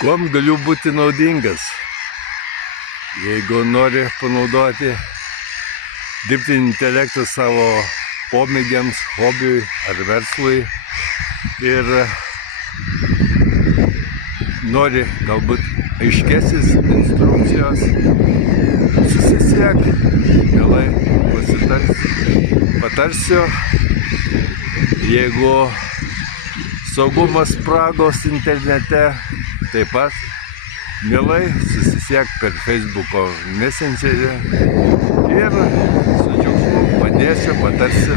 Kuom galiu būti naudingas? Jeigu nori panaudoti dirbtinį intelektą savo pomėgiams, hobiui ar verslui ir nori galbūt aiškesnės instrukcijos, susisiek, mielai patarsiu. Jeigu saugumas spragos internete, taip pat mielai susisiek per Facebooko Messengerį ir su džiaugsmu padėsiu, patarsiu.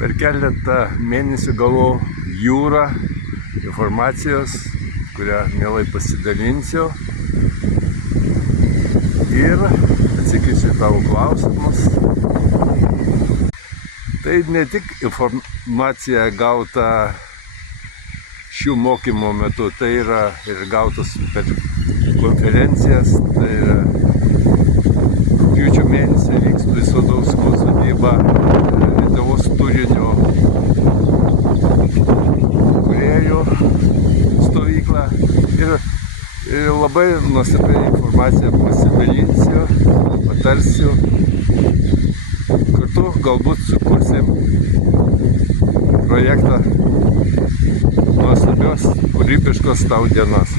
Per keletą mėnesių gavau jūrą informacijos, kurią mielai pasidalinsiu ir atsakysiu tavo klausimus. Tai ne tik informacija gauta šių mokymo metu, tai yra ir gautas per konferencijas, tai yra rugpjūčio mėnesį vyks Sadausko sodyba Lietuvos turinio kūrėjų stovykla ir labai nuostabiai informaciją pasidalinsiu, patarsiu. Kartu galbūt sukursim projektą nuostabios, kūrybiškos tau dienos.